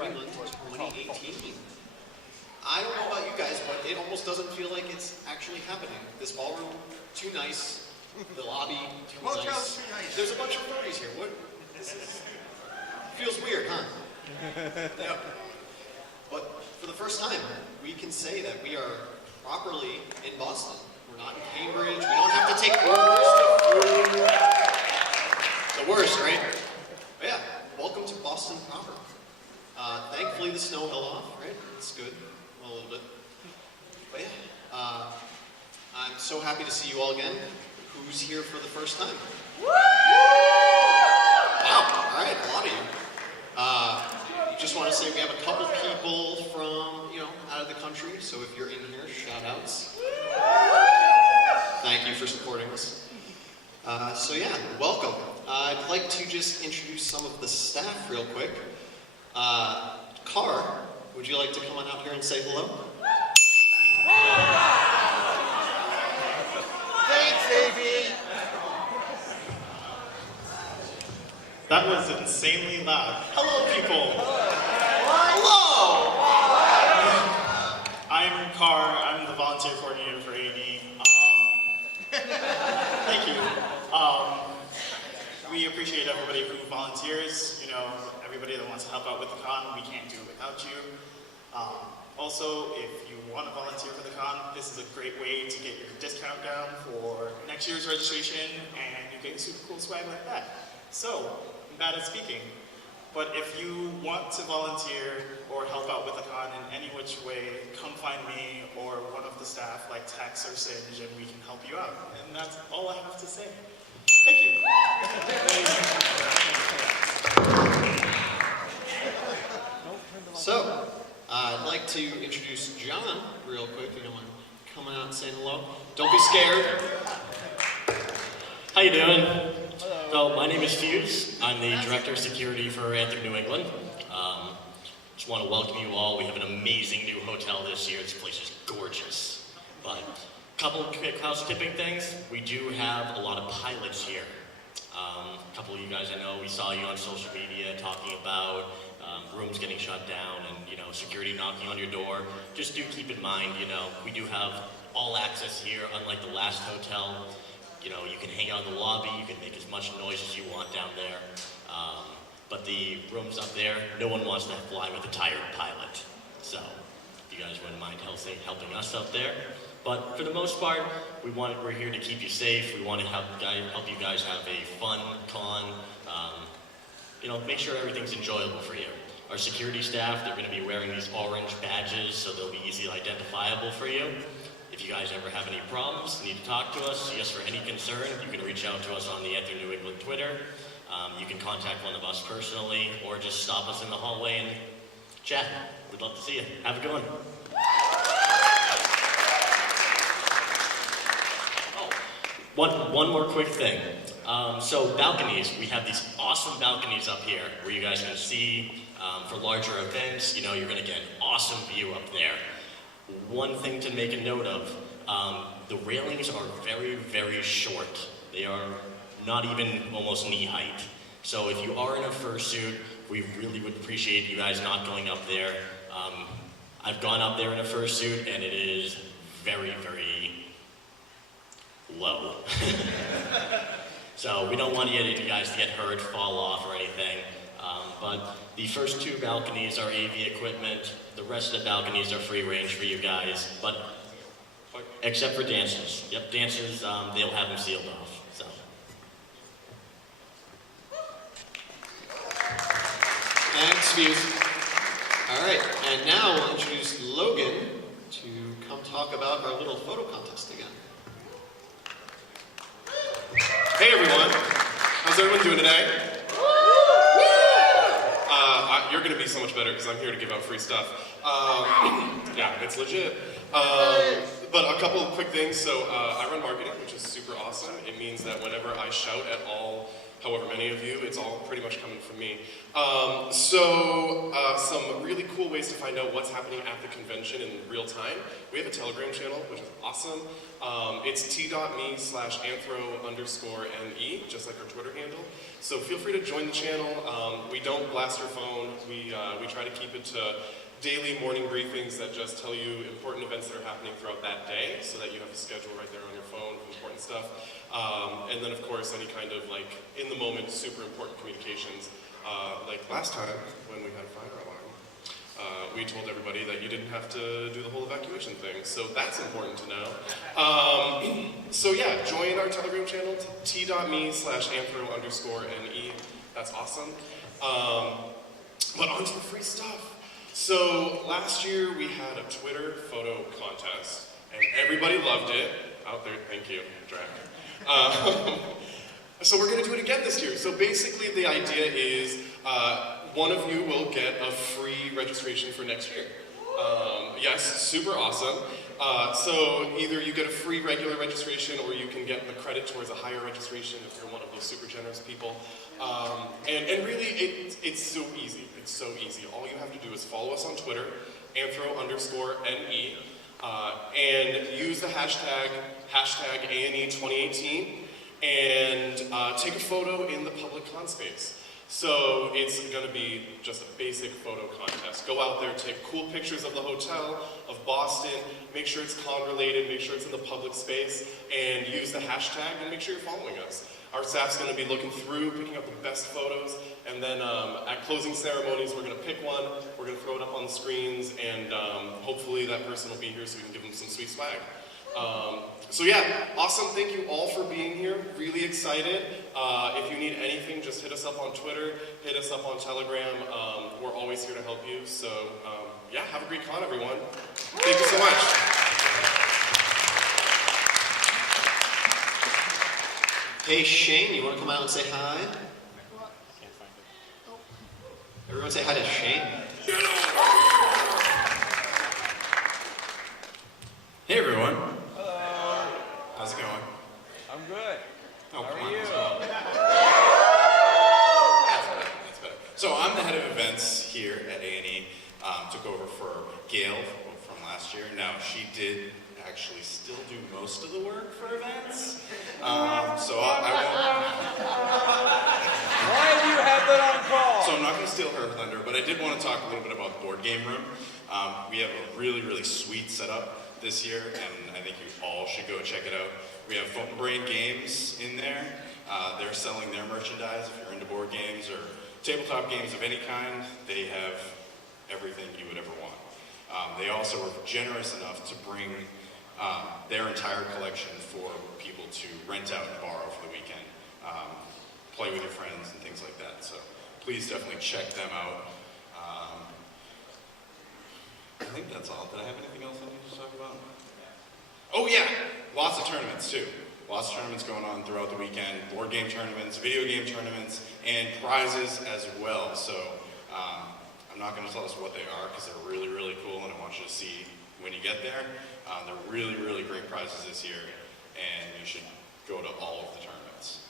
New England 2018. I don't know about you guys, but it almost doesn't feel like it's actually happening. This ballroom, too nice. The lobby, too nice. There's a bunch of parties here. What? This is, feels weird, huh? Yep. But for the first time, we can say that we are properly in Boston. We're not in Cambridge. We don't have to take Ubers to food. The worst, right? But yeah, welcome to Boston proper. Thankfully, the snow held off, right? It's good. Well, a little bit. But yeah, I'm so happy to see you all again. Who's here for the first time? Woo! Wow, all right, a lot of you. Just want to say we have a couple people from, out of the country, so if you're in here, shout outs. Thank you for supporting us. So yeah, welcome. I'd like to just introduce some of the staff real quick. Car, would you like to come on out here and say hello? Thanks, Davey! That was insanely loud. Hello, people! Hello! I'm Car. I'm the volunteer coordinator for AD. Thank you. We appreciate everybody who volunteers. Everybody that wants to help out with the con. We can't do it without you. Also, if you want to volunteer for the con, this is a great way to get your discount down for next year's registration, and you get super cool swag like that. So, I'm bad at speaking, but if you want to volunteer or help out with the con in any which way, come find me or one of the staff like Tex or Singe, and we can help you out. And that's all I have to say. Thank you. So, I'd like to introduce John real quick. You don't mind coming out and saying hello? Don't be scared. How you doing? Hello. So, my name is Fuse. I'm the Director of Security for Anthro, New England. Just want to welcome you all. We have an amazing new hotel this year. This place is gorgeous. But a couple of quick housekeeping things. We do have a lot of pilots here. A couple of you guys I know, we saw you on social media talking about rooms getting shut down and, security knocking on your door. Just do keep in mind, we do have all access here, unlike the last hotel. You can hang out in the lobby, you can make as much noise as you want down there. But the rooms up there, no one wants to fly with a tired pilot. So, if you guys wouldn't mind helping us up there. But for the most part, we're here to keep you safe. We want to help you guys have a fun con. Make sure everything's enjoyable for you. Our security staff, they're going to be wearing these orange badges, so they'll be easily identifiable for you. If you guys ever have any problems, need to talk to us, see us for any concern, you can reach out to us on the Anthro New England Twitter. You can contact one of us personally, or just stop us in the hallway and chat. We'd love to see you. Have a good one. One more quick thing. So balconies, we have these awesome balconies up here where you guys can see for larger events. You're going to get an awesome view up there. One thing to make a note of, the railings are very, very short. They are not even almost knee height. So if you are in a fursuit, we really would appreciate you guys not going up there. I've gone up there in a fursuit and it is very, very low. So we don't want any of you guys to get hurt, fall off, or anything. But the first two balconies are AV equipment. The rest of the balconies are free range for you guys, but except for dances. Yep, dances, they'll have them sealed off. So. Thanks, Fuse. All right, and now we'll introduce Logan to come talk about our little photo contest again. Hey everyone, how's everyone doing today? You're gonna be so much better because I'm here to give out free stuff. Yeah, it's legit. But a couple of quick things. So I run marketing, which is super awesome. It means that whenever I shout at however many of you, it's all pretty much coming from me. Some really cool ways to find out what's happening at the convention in real time. We have a Telegram channel, which is awesome. It's t.me/anthro_ne, just like our Twitter handle. So feel free to join the channel. We don't blast your phone. We try to keep it to daily morning briefings that just tell you important events that are happening throughout that day so that you have a schedule right there on your phone of important stuff. And then of course any kind of like in the moment super important communications. Like last time when we had a fire alarm, we told everybody that you didn't have to do the whole evacuation thing. So that's important to know. So yeah, join our Telegram channel, t.me/anthro_NE. That's awesome. But onto the free stuff. So last year we had a Twitter photo contest, and everybody loved it. Out there, thank you, Drac. So we're going to do it again this year. So basically the idea is one of you will get a free registration for next year. Yes, super awesome. So either you get a free regular registration or you can get the credit towards a higher registration if you're one of those super generous people. And really, it's so easy. It's so easy. All you have to do is follow us on Twitter, Anthro_NE, and use the hashtag #ANE2018, and take a photo in the public con space. So it's going to be just a basic photo contest. Go out there, take cool pictures of the hotel, of Boston, make sure it's con related, make sure it's in the public space, and use the hashtag and make sure you're following us. Our staff's going to be looking through, picking up the best photos, and then at closing ceremonies we're going to pick one, we're going to throw it up on the screens, and hopefully that person will be here so we can give them some sweet swag. So yeah, awesome. Thank you all for being here. Really excited. If you need anything, just hit us up on Twitter, hit us up on Telegram. We're always here to help you. So yeah, have a great con, everyone. Thank you so much. Hey Shane, you want to come out and say hi? Everyone say hi to Shane. Hey everyone. Hello. How's it going? I'm good. Oh, How come are on, you? That's better. So I'm the head of events here at A&E. Took over for Gail from last year. Now she did actually still do most of the work for events. So I won't. Why do you have that on call? So I'm not going to steal her thunder, but I did want to talk a little bit about the board game room. We have a really, really sweet setup this year, and I think you all should go check it out. We have Phone Brain Games in there. They're selling their merchandise. If you're into board games or tabletop games of any kind, they have everything you would ever want. They also were generous enough to bring their entire collection for people to rent out and borrow for the weekend, play with your friends and things like that. So please definitely check them out. I think that's all. Did I have anything else I need to talk about? Oh yeah, lots of tournaments too. Lots of tournaments going on throughout the weekend. Board game tournaments, video game tournaments, and prizes as well. So I'm not going to tell us what they are because they're really, really cool, and I want you to see when you get there. They're really, really great prizes this year, and you should go to all of the tournaments.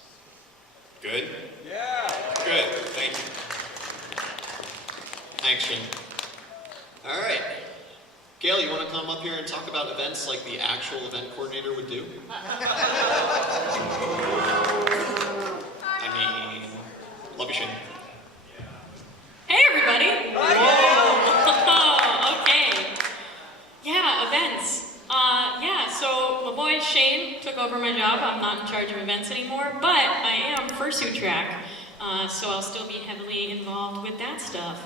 Good? Yeah. Good. Thank you. Thanks, Shane. All right. Gail, you want to come up here and talk about events like the actual event coordinator would do? I mean, love you, Shane. Hey everybody! Whoa. Okay. Yeah, events. So my boy Shane took over my job. I'm not in charge of events anymore, but I am fursuit track, so I'll still be heavily involved with that stuff.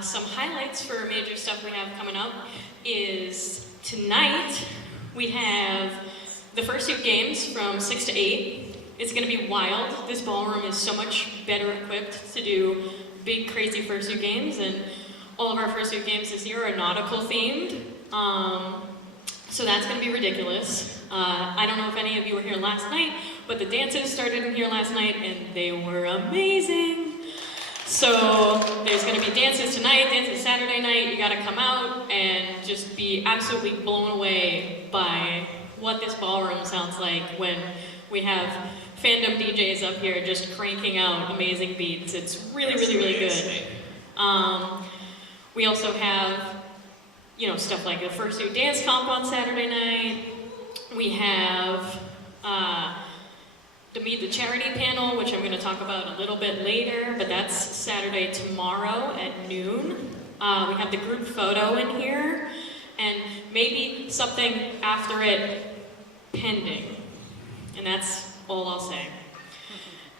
Some highlights for major stuff we have coming up is tonight we have the fursuit games from 6 to 8. It's going to be wild. This ballroom is so much better equipped to do big, crazy fursuit games, and all of our fursuit games this year are nautical themed. So that's going to be ridiculous. I don't know if any of you were here last night, but the dances started in here last night, and they were amazing. So there's going to be dances tonight, dances Saturday night. You got to come out and just be absolutely blown away by what this ballroom sounds like when we have fandom DJs up here just cranking out amazing beats. It's really, really, really good. We also have, stuff like the fursuit dance comp on Saturday night. We have the Meet the Charity panel, which I'm going to talk about a little bit later, but that's Saturday tomorrow at noon. We have the group photo in here, and maybe something after it pending. And that's all I'll say.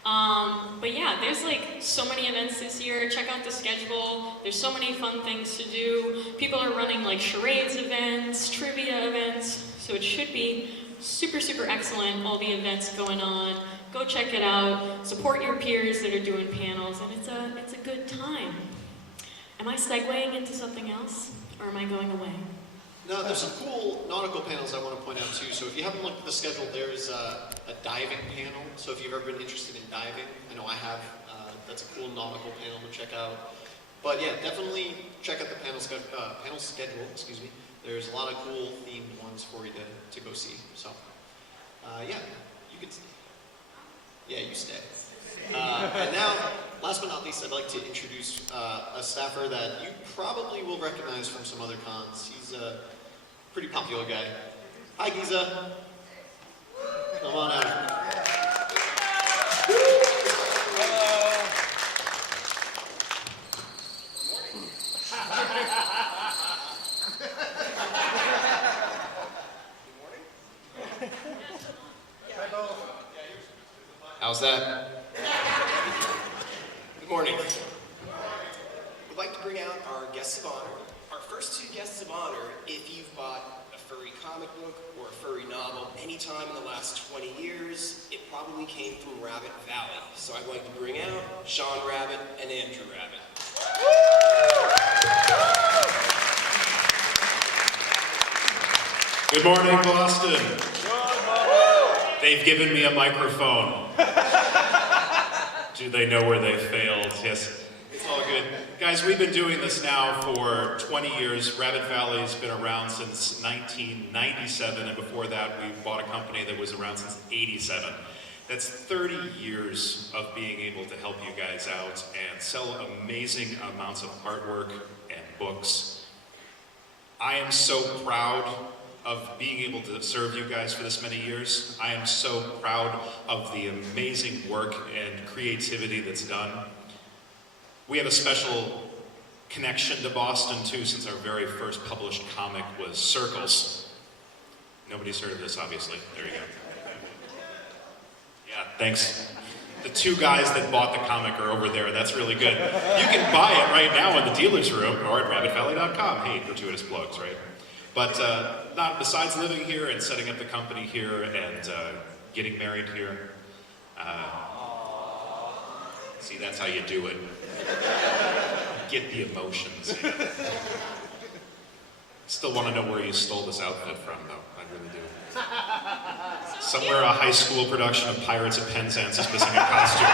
But yeah, there's like so many events this year. Check out the schedule. There's so many fun things to do. People are running like charades events, trivia events, so it should be super, super excellent, all the events going on. Go check it out. Support your peers that are doing panels, and it's a good time. Am I segueing into something else, or am I going away? No, there's some cool nautical panels I want to point out too. So if you haven't looked at the schedule, there's a diving panel. So if you've ever been interested in diving, I know I have. That's a cool nautical panel to check out. But yeah, definitely check out the panel schedule. Excuse me. There's a lot of cool themed ones for you to go see. So yeah, you could. Yeah, you stay. And now, last but not least, I'd like to introduce a staffer that you probably will recognize from some other cons. He's a pretty popular guy. Hi, Giza. Come on out. Hello. How's that? Good morning. We'd like to bring out our guests of honor. Our first two guests of honor, if you've bought a furry comic book or a furry novel anytime in the last 20 years, it probably came from Rabbit Valley. So I'd like to bring out Sean Rabbit and Andrew Rabbit. Good morning, Boston. They've given me a microphone. Do they know where they failed? Yes, it's all good. Guys, we've been doing this now for 20 years. Rabbit Valley's been around since 1997, and before that, we bought a company that was around since 87. That's 30 years of being able to help you guys out and sell amazing amounts of artwork and books. I am so proud of being able to serve you guys for this many years. I am so proud of the amazing work and creativity that's done. We have a special connection to Boston too, since our very first published comic was Circles. Nobody's heard of this, obviously. There you go. Yeah, thanks. The two guys that bought the comic are over there. That's really good. You can buy it right now in the dealer's room or at rabbitvalley.com. Hey, gratuitous plugs, right? But not besides living here and setting up the company here and getting married here. See, that's how you do it. Get the emotions. You know? Still want to know where you stole this outfit from, though. I really do. Somewhere a high school production of Pirates of Penzance is missing a costume.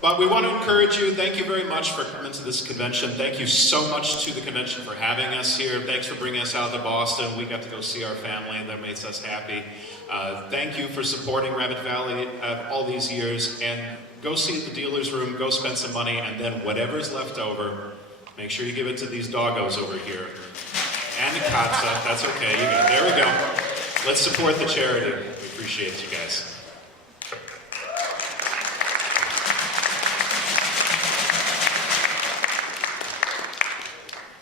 But we want to encourage you. Thank you very much for coming to this convention. Thank you so much to the convention for having us here. Thanks for bringing us out to Boston. We got to go see our family, and that makes us happy. Thank you for supporting Rabbit Valley all these years. And go see the dealer's room, go spend some money, and then whatever's left over, make sure you give it to these doggos over here. And the Katza, that's okay. You got it. There we go. Let's support the charity. We appreciate you guys.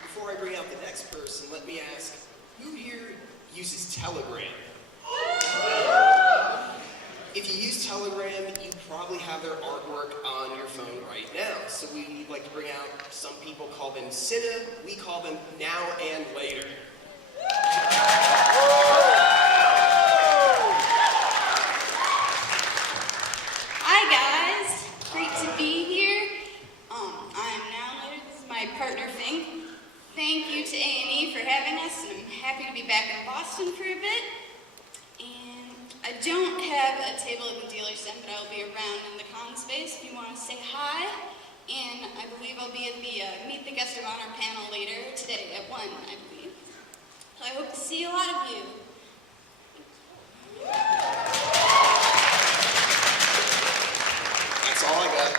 Before I bring out the next person, let me ask, who here uses Telegram? If you use Telegram, you probably have their artwork on your phone right now. So we'd like to bring out, some people call them Cinna, we call them Now and Later. Hi guys, great to be here. I'm Now and Later. This is my partner Fink. Thank you to A&E for having us, and I'm happy to be back in Boston for a bit. And I don't have a table at the dealer's den, but I'll be around in the con space if you want to say hi. And I believe I'll be at the Meet the Guest of Honor panel later today at 1, I believe. So I hope to see a lot of you. That's all I got.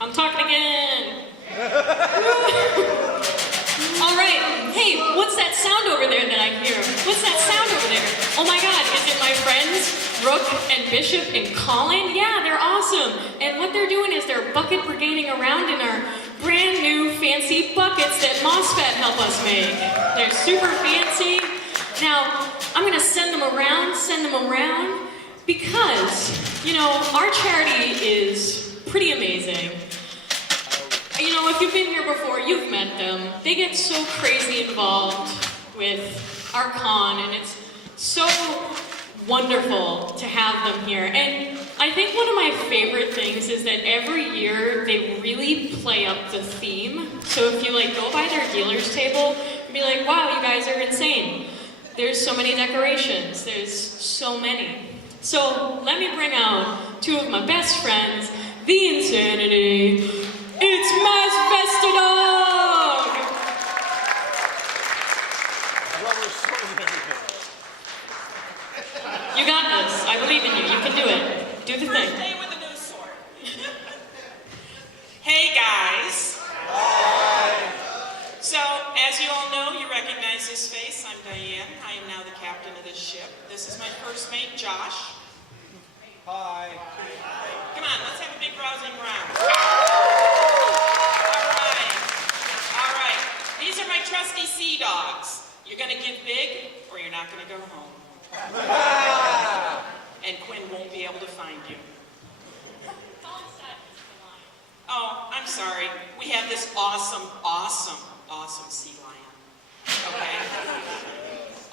I'm talking again. All friends, Rook and Bishop and Colin, yeah, they're awesome. And what they're doing is they're bucket brigading around in our brand new fancy buckets that MOSFET help us make. They're super fancy. Now, I'm gonna send them around, because, you know, our charity is pretty amazing. You know, if you've been here before, you've met them. They get so crazy involved with our con, and it's so wonderful to have them here. And I think one of my favorite things is that every year they really play up the theme. So if you like go by their dealer's table and be like, wow, you guys are insane. There's so many decorations. There's so many. So let me bring out two of my best friends, the Insanity. It's Mass Vestidog! You got this. I believe in you. You can do it. Do the thing. First day with a new sword. Hey guys. So, as you all know, you recognize this face. I'm Diane. I am now the captain of this ship. This is my first mate, Josh. Hi. Come on, let's have a big rousing round. All right. These are my trusty sea dogs. You're gonna give big, or you're not gonna go home. And Quinn won't be able to find you. Oh, I'm sorry. We have this awesome sea lion. Okay?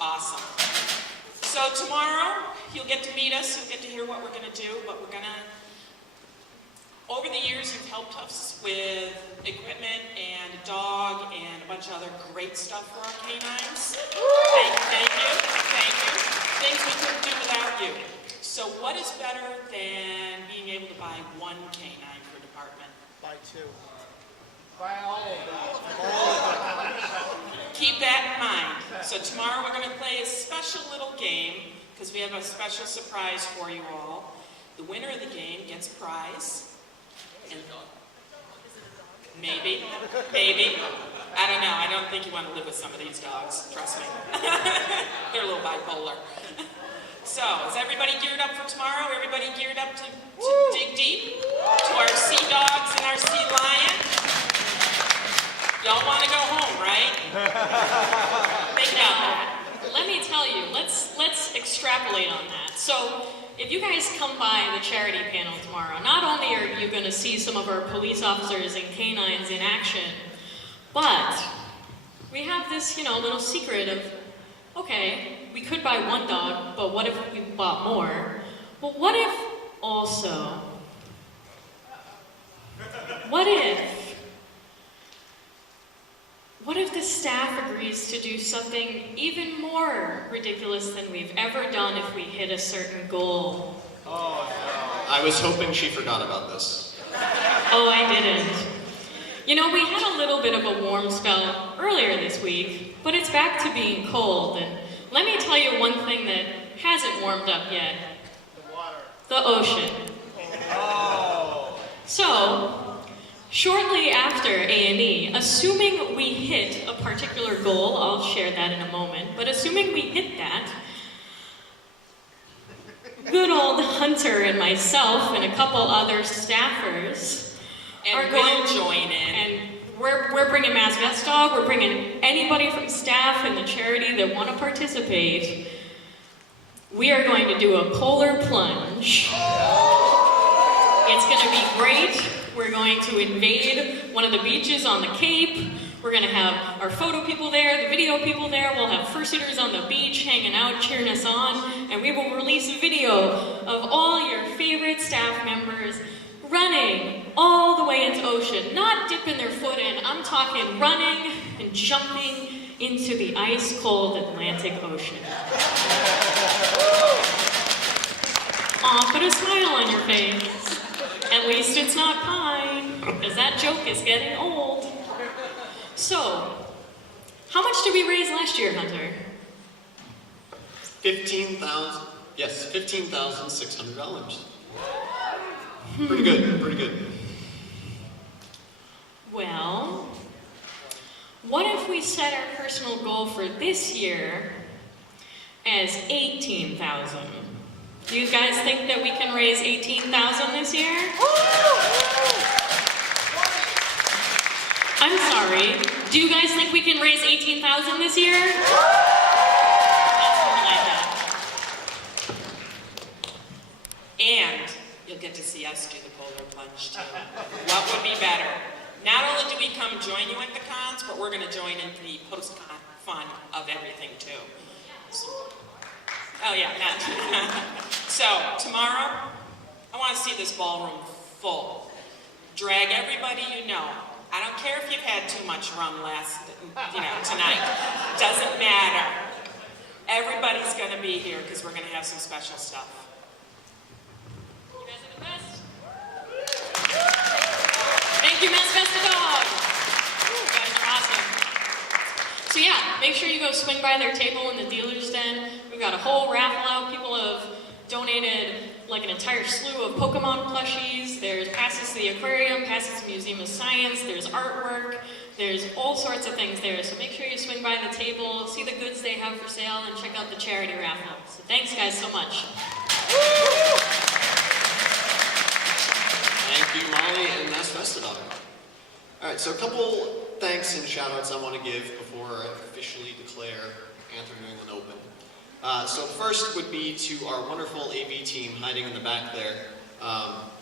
Awesome. So tomorrow, you'll get to meet us, you'll get to hear what we're going to do, but we're going to... Over the years, you've helped us with equipment and a dog and a bunch of other great stuff for our canines. Thank you. Things we couldn't do without you. So what is better than being able to buy one canine per department? Buy two. Buy all of them. Keep that in mind. So tomorrow we're going to play a special little game because we have a special surprise for you all. The winner of the game gets a prize. And maybe. I don't know. I don't think you want to live with some of these dogs. Trust me. They're a little bipolar. So, is everybody geared up for tomorrow? Everybody geared up to dig deep? To our sea dogs and our sea lion? Y'all want to go home, right? Think about that. Let me tell you, let's extrapolate on that. So, if you guys come by the charity panel tomorrow, not only are you going to see some of our police officers and canines in action, but we have this, little secret of, okay, we could buy one dog, but what if we bought more? Well, what if the staff agrees to do something even more ridiculous than we've ever done if we hit a certain goal? Oh, no. I was hoping she forgot about this. Oh, I didn't. We had a little bit of a warm spell earlier this week, but it's back to being cold, and let me tell you one thing that hasn't warmed up yet. The water. The ocean. Oh. So, shortly after A&E, assuming we hit a particular goal, I'll share that in a moment, but assuming we hit that, good old Hunter and myself and a couple other staffers are going to join in. And we're bringing Mass Vestidog, we're bringing anybody from staff and the charity that want to participate. We are going to do a polar plunge. It's going to be great. We're going to invade one of the beaches on the Cape. We're going to have our photo people there, the video people there. We'll have fursuiters on the beach hanging out, cheering us on. And we will release a video of all your favorite staff members running all the way into ocean. Not dipping their foot in. I'm talking running and jumping into the ice-cold Atlantic Ocean. Aw, put a smile on your face. At least it's not pie, because that joke is getting old. So, how much did we raise last year, Hunter? $15,600. Pretty good. Well, what if we set our personal goal for this year as $18,000? Do you guys think that we can raise $18,000 this year? I'm sorry. Do you guys think we can raise $18,000 this year? That's more like that. And you'll get to see us do the polar plunge too. What would be better? Not only do we come join you at the cons, but we're going to join in the post-con fun of everything too. Oh yeah, that. So tomorrow, I want to see this ballroom full. Drag everybody you know. I don't care if you've had too much rum tonight. Doesn't matter. Everybody's going to be here because we're going to have some special stuff. You guys are the best. Thank you, Miss Dog. You guys are awesome. So yeah, make sure you go swing by their table in the dealer's den. We've got a whole raffle out. People have donated like an entire slew of Pokemon plushies. There's passes to the aquarium, passes to the Museum of Science, there's artwork, there's all sorts of things there. So make sure you swing by the table, see the goods they have for sale, and check out the charity raffle. So thanks guys so much. Thank you, Molly and Mass Festival. All right, so a couple thanks and shout outs I want to give before I officially declare Anthro New England open. So first would be to our wonderful AV team hiding in the back there.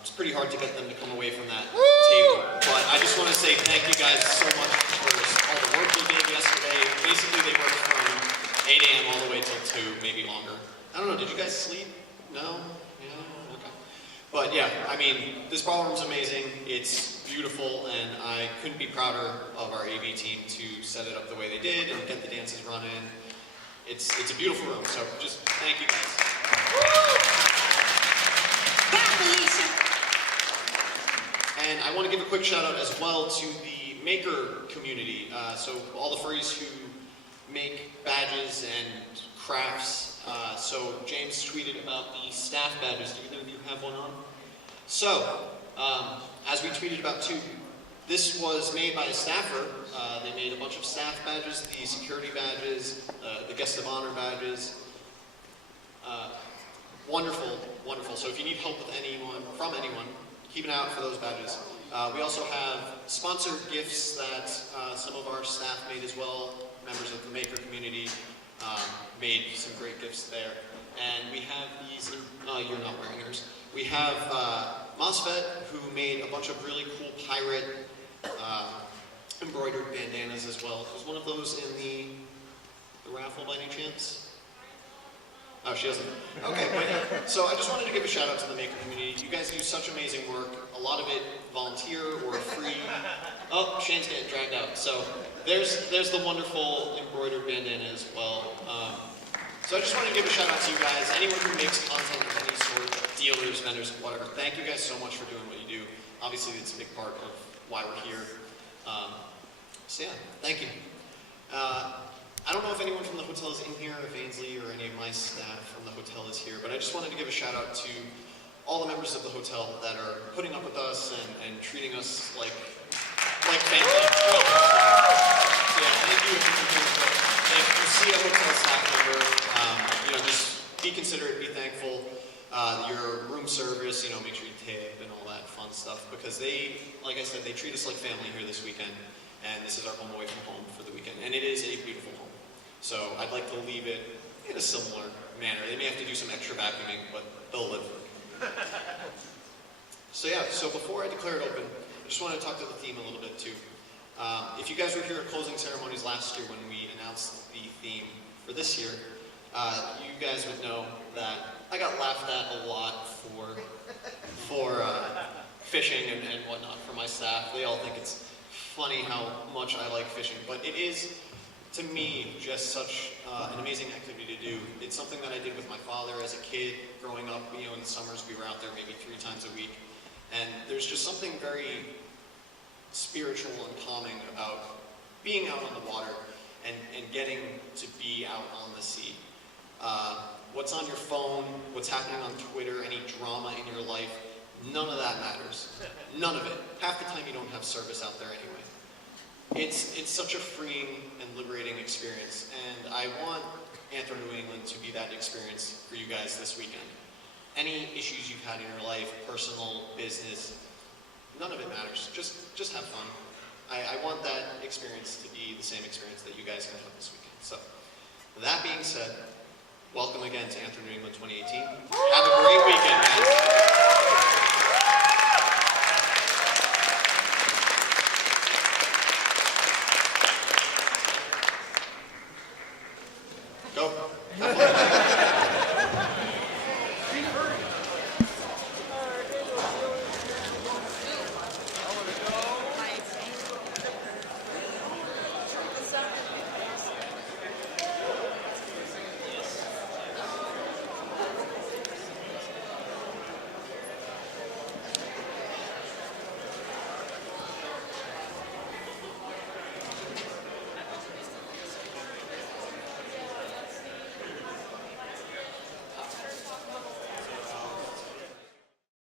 It's pretty hard to get them to come away from that table, but I just want to say thank you guys so much for all the work you did yesterday. Basically, they worked from 8 a.m. all the way till 2, maybe longer. I don't know, did you guys sleep? No? Yeah? Okay. But yeah, I mean, this ballroom's amazing. It's beautiful, and I couldn't be prouder of our AV team to set it up the way they did and get the dances running. It's a beautiful room, so just thank you guys. And I want to give a quick shout out as well to the maker community. So all the furries who make badges and crafts. So James tweeted about the staff badges. Do either of you have one on? So, as we tweeted about too, this was made by a staffer. They made a bunch of staff badges, the security badges, the guest of honor badges. Wonderful, wonderful. So if you need help with anyone, from anyone, keep an eye out for those badges. We also have sponsored gifts that some of our staff made as well. Members of the maker community made some great gifts there. And we have these, you're not wearing yours. We have MOSFET, who made a bunch of really cool pirate embroidered bandanas as well. Was one of those in the raffle by any chance? Oh, she doesn't. Okay, but yeah. So I just wanted to give a shout out to the maker community. You guys do such amazing work. A lot of it volunteer or free. Oh, Shane's getting dragged out. So there's the wonderful embroidered bandana as well. So I just wanted to give a shout out to you guys. Anyone who makes content of any sort, dealers, vendors, whatever. Thank you guys so much for doing what you do. Obviously, it's a big part of why we're here. So yeah, thank you. I don't know if anyone from the hotel is in here, if Ainsley or any of my staff from the hotel is here, but I just wanted to give a shout out to all the members of the hotel that are putting up with us and treating us like family. So yeah, thank you. If you see a hotel staff member, just be considerate, be thankful. Your room service, make sure you tip and all that fun stuff, because they, like I said, they treat us like family here this weekend, and this is our home away from home for the weekend, and it is a beautiful home. So I'd like to leave it in a similar manner. They may have to do some extra vacuuming, but they'll live. So yeah, so before I declare it open, I just want to talk to the theme a little bit too. If you guys were here at closing ceremonies last year when we announced the theme for this year, you guys would know that I got laughed at a lot for fishing and whatnot from my staff. They all think it's funny how much I like fishing, but it is, to me, just such an amazing activity to do. It's something that I did with my father as a kid growing up. In the summers we were out there maybe 3 times a week, and there's just something very spiritual and calming about being out on the water and getting to be out on the sea. What's on your phone, what's happening on Twitter, any drama in your life, none of that matters. None of it. Half the time you don't have service out there anyway. It's such a freeing and liberating experience, and I want Anthro New England to be that experience for you guys this weekend. any issues you've had in your life, personal, business, none of it matters. Just have fun. I want that experience to be the same experience that you guys can have this weekend. So, with that being said, welcome again to Anthro New England 2018.